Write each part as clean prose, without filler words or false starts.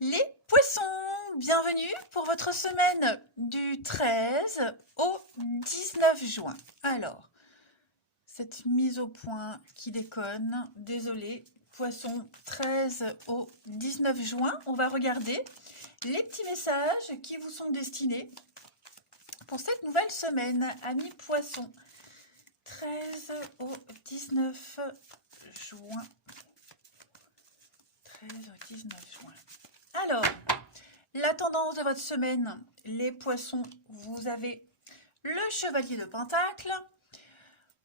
Les poissons, bienvenue pour votre semaine du 13 au 19 juin. Alors, cette mise au point qui déconne, désolé, poisson 13 au 19 juin. On va regarder les petits messages qui vous sont destinés pour cette nouvelle semaine, amis poissons. 13 au 19 juin. 13 au 19 juin. Alors, la tendance de votre semaine, les poissons, vous avez le chevalier de Pentacle,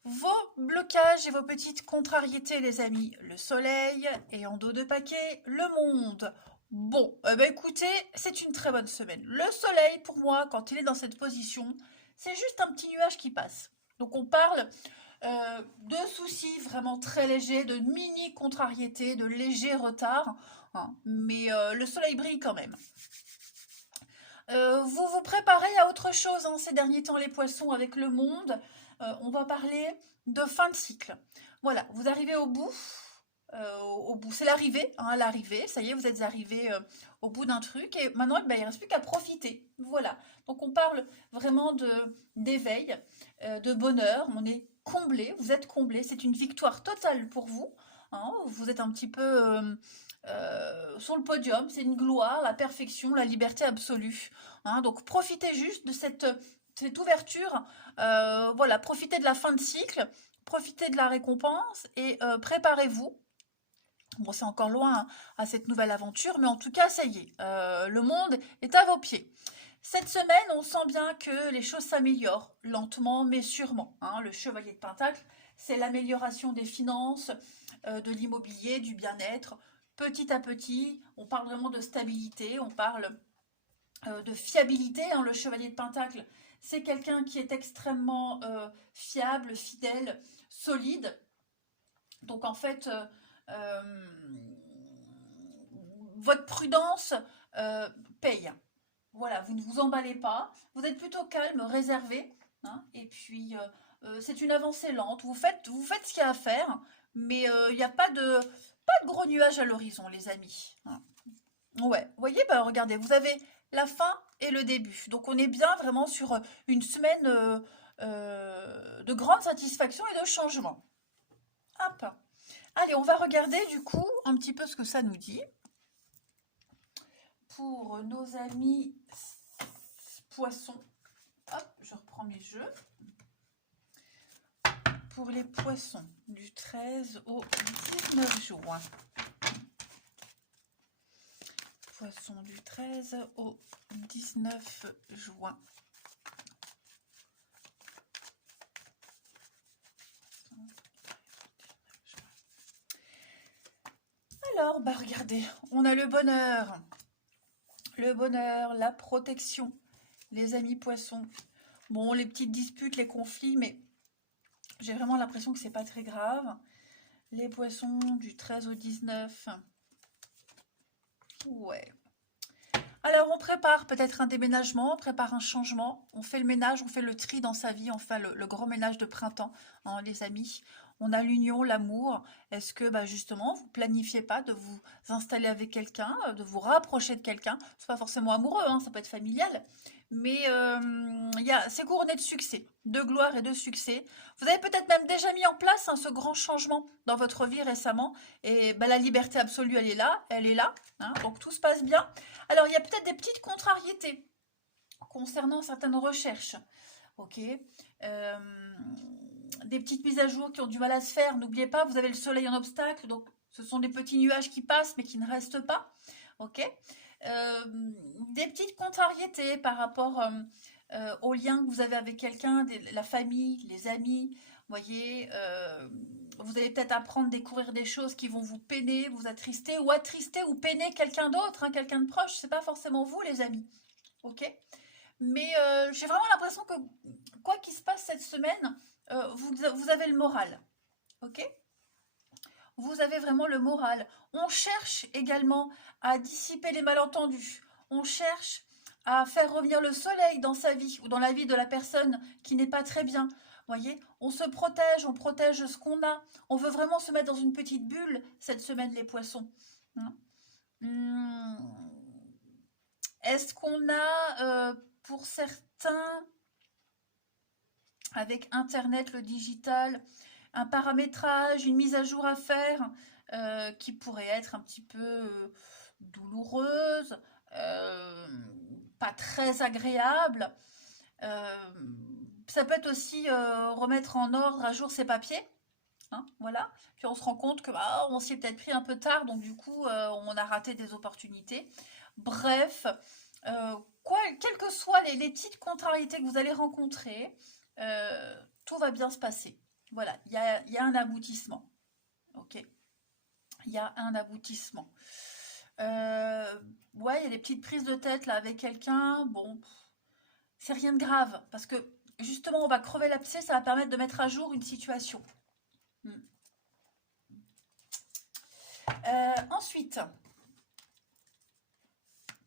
vos blocages et vos petites contrariétés, les amis, le soleil et en dos de paquet, le monde. Bon, écoutez, c'est une très bonne semaine. Le soleil, pour moi, quand il est dans cette position, c'est juste un petit nuage qui passe. Donc on parle de soucis vraiment très légers, de mini contrariétés, de légers retards, hein, mais le soleil brille quand même. Vous vous préparez à autre chose hein, ces derniers temps, les poissons, avec le monde. On va parler de fin de cycle. Voilà, vous arrivez au bout. Au bout, c'est l'arrivée, hein, l'arrivée. Ça y est, vous êtes arrivé au bout d'un truc et maintenant, il ne reste plus qu'à profiter. Voilà. Donc, on parle vraiment de d'éveil, de bonheur. On est comblé, vous êtes comblé. C'est une victoire totale pour vous. Hein. Vous êtes un petit peu sur le podium. C'est une gloire, la perfection, la liberté absolue. Hein. Donc, profitez juste de cette ouverture. Voilà, profitez de la fin de cycle, profitez de la récompense et préparez-vous. Bon, c'est encore loin hein, à cette nouvelle aventure, mais en tout cas, ça y est, le monde est à vos pieds. Cette semaine, on sent bien que les choses s'améliorent, lentement mais sûrement. Hein. Le chevalier de Pentacle, c'est l'amélioration des finances, de l'immobilier, du bien-être. Petit à petit, on parle vraiment de stabilité, on parle de fiabilité. Hein. Le chevalier de Pentacle, c'est quelqu'un qui est extrêmement fiable, fidèle, solide. Donc en fait, euh, votre prudence paye. Voilà, vous ne vous emballez pas, vous êtes plutôt calme, réservé, hein, et puis c'est une avancée lente. Vous faites ce qu'il y a à faire, mais il n'y a pas de gros nuages à l'horizon, les amis. Hein. Ouais, vous voyez, bah, regardez, vous avez la fin et le début. Donc on est bien vraiment sur une semaine de grande satisfaction et de changement. Hop. Allez, on va regarder du coup un petit peu ce que ça nous dit pour nos amis poissons. Hop, je reprends mes jeux. Pour les poissons du 13 au 19 juin. Poissons du 13 au 19 juin. Alors, bah regardez, on a le bonheur, la protection, les amis poissons. Bon, les petites disputes, les conflits, mais j'ai vraiment l'impression que c'est pas très grave. Les poissons du 13 au 19. Ouais. Alors, on prépare peut-être un déménagement, on prépare un changement, on fait le ménage, on fait le tri dans sa vie, on fait le grand ménage de printemps, hein, les amis. On a l'union, l'amour. Est-ce que bah, justement, vous planifiez pas de vous installer avec quelqu'un, de vous rapprocher de quelqu'un? C'est pas forcément amoureux, hein, ça peut être familial. Mais c'est couronné de succès, de gloire et de succès. Vous avez peut-être même déjà mis en place hein, ce grand changement dans votre vie récemment. Et bah, la liberté absolue, elle est là. Hein, donc tout se passe bien. Alors, il y a peut-être des petites contrariétés concernant certaines recherches. Ok. Euh, des petites mises à jour qui ont du mal à se faire. N'oubliez pas, vous avez le soleil en obstacle, donc ce sont des petits nuages qui passent mais qui ne restent pas. Ok. Euh, des petites contrariétés par rapport aux liens que vous avez avec quelqu'un, la famille, les amis. Vous voyez, vous allez peut-être apprendre, découvrir des choses qui vont vous peiner, vous attrister ou peiner quelqu'un d'autre, hein, quelqu'un de proche. C'est pas forcément vous, les amis. Ok. Mais j'ai vraiment l'impression que quoi qu'il se passe cette semaine, vous avez le moral. Ok. Vous avez vraiment le moral. On cherche également à dissiper les malentendus. On cherche à faire revenir le soleil dans sa vie ou dans la vie de la personne qui n'est pas très bien. Voyez, on se protège, on protège ce qu'on a. On veut vraiment se mettre dans une petite bulle cette semaine, les poissons. Hein. est-ce qu'on a, pour certains, avec Internet, le digital, un paramétrage, une mise à jour à faire qui pourrait être un petit peu douloureuse, euh, pas très agréable. Ça peut être aussi remettre en ordre, à jour ses papiers. Hein, voilà. Puis on se rend compte que bah, on s'y est peut-être pris un peu tard, donc du coup on a raté des opportunités. Bref, quelles que soient les petites contrariétés que vous allez rencontrer, tout va bien se passer. Voilà, il y a un aboutissement. Ok, il y a un aboutissement. Ouais, il y a des petites prises de tête là avec quelqu'un. Bon, c'est rien de grave parce que justement, on va crever l'abcès, ça va permettre de mettre à jour une situation. Hmm. Ensuite,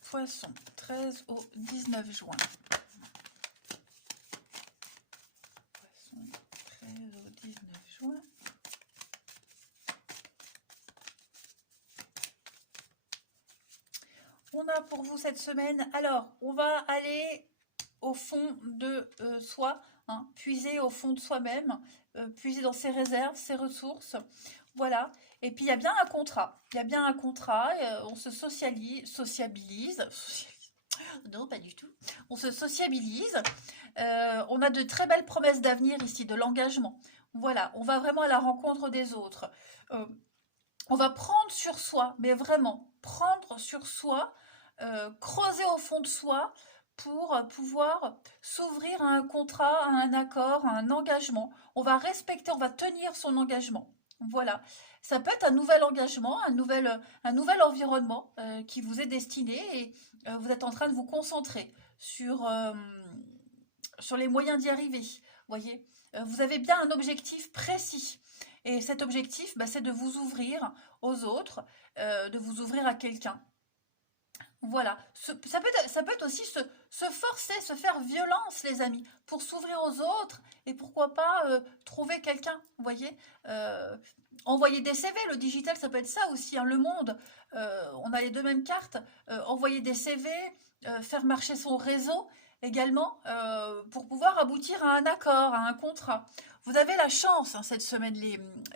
Poisson, 13 au 19 juin. Poisson, 13 au 19 juin. On a pour vous cette semaine, alors, on va aller au fond de soi, hein, puiser au fond de soi-même, puiser dans ses réserves, ses ressources. Voilà. Et puis, il y a bien un contrat. Il y a bien un contrat. On se sociabilise. Non, pas du tout. On se sociabilise. On a de très belles promesses d'avenir ici, de l'engagement. Voilà. On va vraiment à la rencontre des autres. On va prendre sur soi, mais vraiment prendre sur soi, creuser au fond de soi pour pouvoir s'ouvrir à un contrat, à un accord, à un engagement. On va respecter, on va tenir son engagement. Voilà. Ça peut être un nouvel engagement, un nouvel environnement qui vous est destiné et vous êtes en train de vous concentrer sur les moyens d'y arriver. Voyez, vous avez bien un objectif précis. Et cet objectif, bah, c'est de vous ouvrir aux autres, de vous ouvrir à quelqu'un. Voilà. Ça peut être aussi se forcer, se faire violence, les amis, pour s'ouvrir aux autres et pourquoi pas trouver quelqu'un. Vous voyez, envoyer des CV, le digital, ça peut être ça aussi. Hein, le monde, on a les deux mêmes cartes. Envoyer des CV, faire marcher son réseau également pour pouvoir aboutir à un accord, à un contrat. Vous avez la chance hein, cette semaine,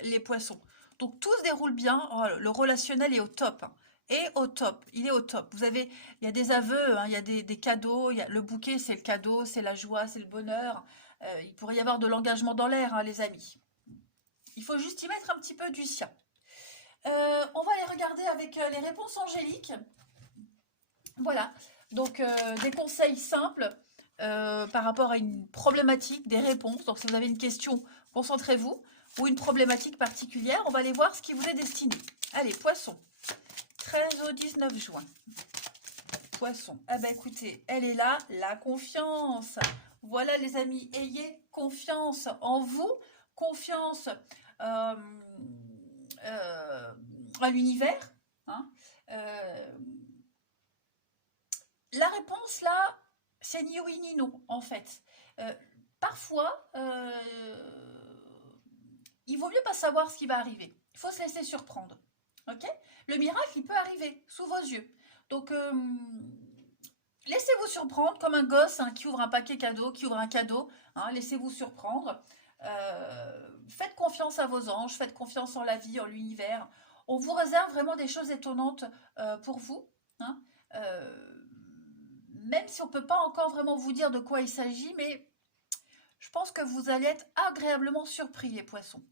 les poissons. Donc tout se déroule bien. Oh, le relationnel est au top. Hein. Et au top, il est au top. Il y a des aveux, hein, il y a des cadeaux, le bouquet c'est le cadeau, c'est la joie, c'est le bonheur. Il pourrait y avoir de l'engagement dans l'air, hein, les amis. Il faut juste y mettre un petit peu du sien. On va aller regarder avec les réponses angéliques. Voilà, donc des conseils simples par rapport à une problématique, des réponses. Donc si vous avez une question, concentrez-vous. Ou une problématique particulière, on va aller voir ce qui vous est destiné. Allez, poisson. 13 au 19 juin. Poisson. Ah ben écoutez, elle est là, la confiance. Voilà les amis, ayez confiance en vous, confiance euh, à l'univers. Hein. La réponse là, c'est ni oui ni non en fait. Parfois, il vaut mieux pas savoir ce qui va arriver. Il faut se laisser surprendre. Ok? Le miracle, il peut arriver sous vos yeux. Donc, laissez-vous surprendre comme un gosse hein, qui ouvre un paquet cadeau, qui ouvre un cadeau. Hein, laissez-vous surprendre. Faites confiance à vos anges, faites confiance en la vie, en l'univers. On vous réserve vraiment des choses étonnantes pour vous. Hein. Même si on ne peut pas encore vraiment vous dire de quoi il s'agit, mais je pense que vous allez être agréablement surpris, les poissons.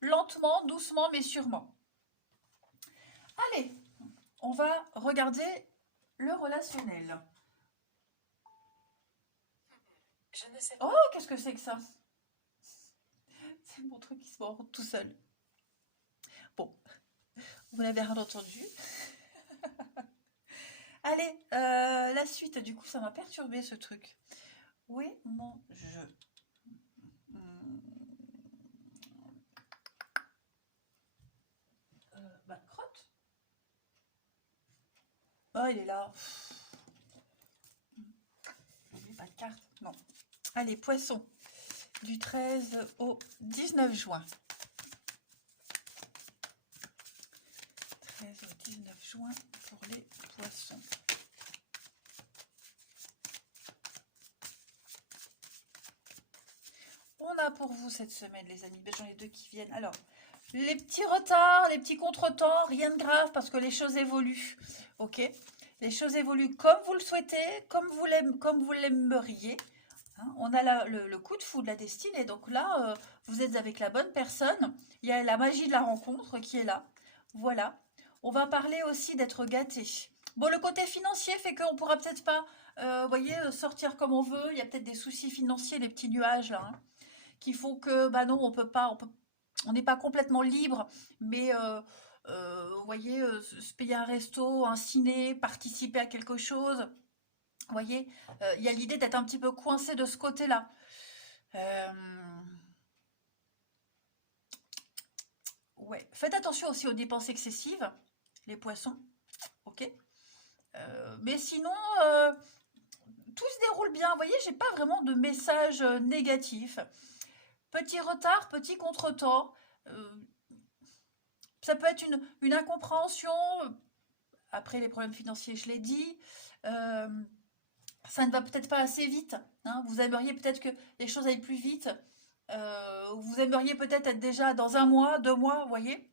Lentement, doucement, mais sûrement. Allez, on va regarder le relationnel. Je ne sais pas. Oh, qu'est-ce que c'est que ça? C'est mon truc qui se rend tout seul. Bon, vous n'avez rien entendu. Allez, la suite, du coup, ça m'a perturbé ce truc. Où est mon jeu? Bah, crotte. Oh, il est là. Il n'y a pas de carte. Non. Allez, poisson. Du 13 au 19 juin. 13 au 19 juin pour les poissons. a pour vous cette semaine, les amis? Ben, j'en ai deux qui viennent. Alors, les petits retards, les petits contretemps, rien de grave parce que les choses évoluent. Ok? Les choses évoluent comme vous le souhaitez, comme vous l'aimeriez. Hein, on a le coup de fou de la destinée. Donc là, vous êtes avec la bonne personne. Il y a la magie de la rencontre qui est là. Voilà. On va parler aussi d'être gâté. Bon, le côté financier fait qu'on pourra peut-être pas, vous voyez, sortir comme on veut. Il y a peut-être des soucis financiers, des petits nuages là, hein, qui font que, bah non, on peut pas, on n'est pas complètement libre, mais vous voyez, se payer un resto, un ciné, participer à quelque chose. Vous voyez, il y a l'idée d'être un petit peu coincé de ce côté-là. Euh, ouais. Faites attention aussi aux dépenses excessives, les poissons. Ok. Mais sinon, tout se déroule bien. Vous voyez, j'ai pas vraiment de message négatif. Petit retard, petit contretemps. Euh, Ça peut être une incompréhension. Après, les problèmes financiers, je l'ai dit. Euh, Ça ne va peut-être pas assez vite. Hein. Vous aimeriez peut-être que les choses aillent plus vite. Vous aimeriez peut-être être déjà dans un mois, 2 mois, vous voyez.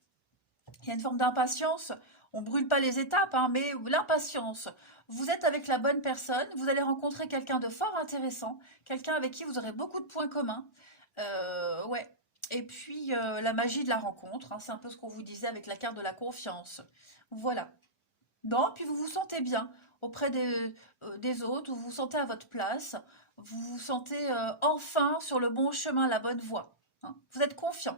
Il y a une forme d'impatience. On ne brûle pas les étapes, hein, mais l'impatience. Vous êtes avec la bonne personne, vous allez rencontrer quelqu'un de fort intéressant, quelqu'un avec qui vous aurez beaucoup de points communs. Ouais. Et puis, la magie de la rencontre, hein, c'est un peu ce qu'on vous disait avec la carte de la confiance. Voilà. Non, puis vous vous sentez bien auprès des autres, vous vous sentez à votre place, vous vous sentez enfin sur le bon chemin, la bonne voie. Hein. Vous êtes confiant.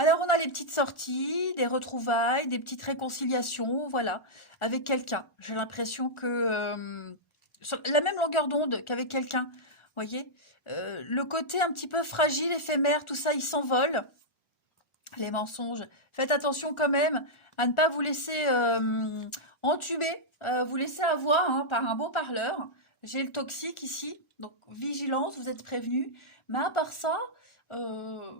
Alors on a les petites sorties, des retrouvailles, des petites réconciliations, voilà, avec quelqu'un. J'ai l'impression que sur la même longueur d'onde qu'avec quelqu'un, vous voyez. Le côté un petit peu fragile, éphémère, tout ça, il s'envole. Les mensonges. Faites attention quand même à ne pas vous laisser entuber, vous laisser avoir hein, par un beau parleur. J'ai le toxique ici, donc vigilance, vous êtes prévenus. Mais à part ça, euh,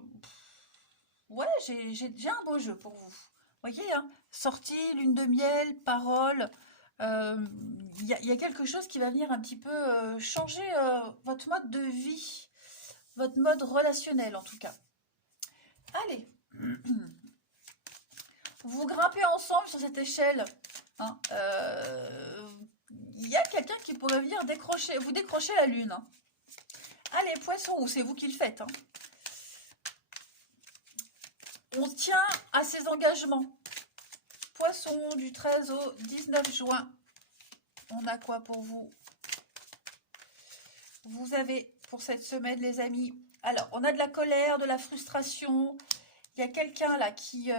ouais, j'ai un beau jeu pour vous. Voyez, hein, sortie, lune de miel, parole. Il y a quelque chose qui va venir un petit peu changer votre mode de vie, votre mode relationnel en tout cas. Allez, vous grimpez ensemble sur cette échelle. Hein. Il y a quelqu'un qui pourrait venir vous décrocher la lune. Hein. Allez, poisson, ou c'est vous qui le faites. Hein. On tient à ses engagements. Poisson, du 13 au 19 juin. On a quoi pour vous? Vous avez pour cette semaine, les amis. Alors, on a de la colère, de la frustration. Il y a quelqu'un là qui...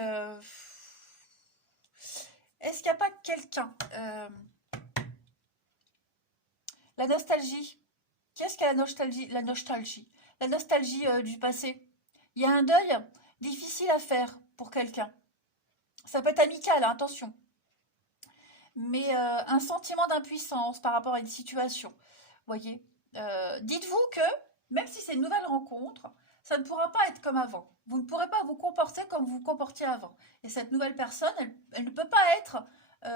Est-ce qu'il n'y a pas quelqu'un La nostalgie. Qu'est-ce qu'est la nostalgie? La nostalgie du passé. Il y a un deuil difficile à faire pour quelqu'un. Ça peut être amical, hein, attention. Mais un sentiment d'impuissance par rapport à une situation. Voyez. Dites-vous que, même si c'est une nouvelle rencontre, ça ne pourra pas être comme avant. Vous ne pourrez pas vous comporter comme vous vous comportiez avant. Et cette nouvelle personne, elle ne peut pas être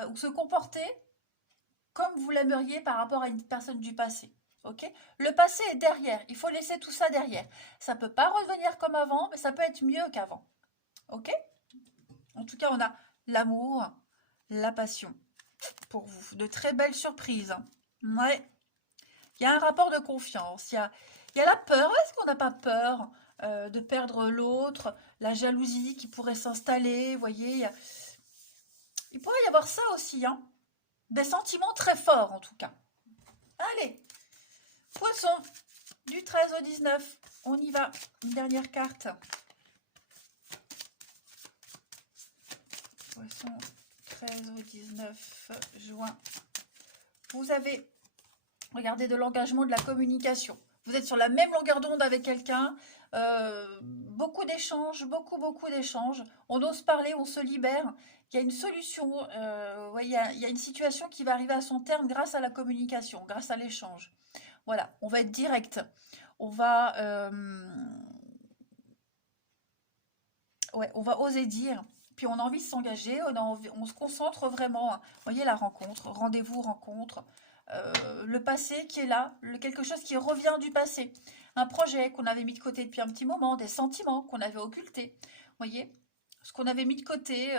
ou se comporter comme vous l'aimeriez par rapport à une personne du passé. Ok? Le passé est derrière. Il faut laisser tout ça derrière. Ça ne peut pas revenir comme avant, mais ça peut être mieux qu'avant. Ok? En tout cas, on a l'amour, la passion pour vous. De très belles surprises. Ouais. Il y a un rapport de confiance. Il y a la peur. Est-ce qu'on n'a pas peur de perdre l'autre? La jalousie qui pourrait s'installer. Vous voyez, il pourrait y avoir ça aussi. Hein. Des sentiments très forts, en tout cas. Allez, poisson, du 13 au 19. On y va. Une dernière carte. Poisson, 13 au 19 juin. Vous avez, regardez, de l'engagement, de la communication. Vous êtes sur la même longueur d'onde avec quelqu'un. Beaucoup d'échanges, beaucoup d'échanges. On ose parler, on se libère. Il y a une solution, ouais, il y a une situation qui va arriver à son terme grâce à la communication, grâce à l'échange. Voilà, on va être direct. On va, ouais, on va oser dire. Puis on a envie de s'engager, on se concentre vraiment. Hein. Vous voyez la rencontre, rendez-vous, rencontre. Le passé qui est là, quelque chose qui revient du passé. un projet qu'on avait mis de côté depuis un petit moment, des sentiments qu'on avait occultés. Vous voyez, ce qu'on avait mis de côté,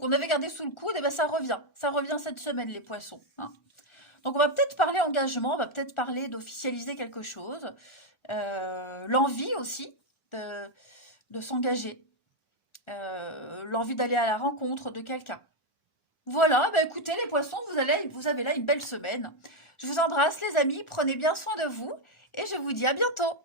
qu'on avait gardé sous le coude, et ben ça revient. Ça revient cette semaine, les poissons, hein. Donc on va peut-être parler engagement, on va peut-être parler d'officialiser quelque chose. L'envie aussi de s'engager. L'envie d'aller à la rencontre de quelqu'un. Voilà, bah écoutez les poissons, vous avez là une belle semaine. Je vous embrasse les amis, prenez bien soin de vous et je vous dis à bientôt.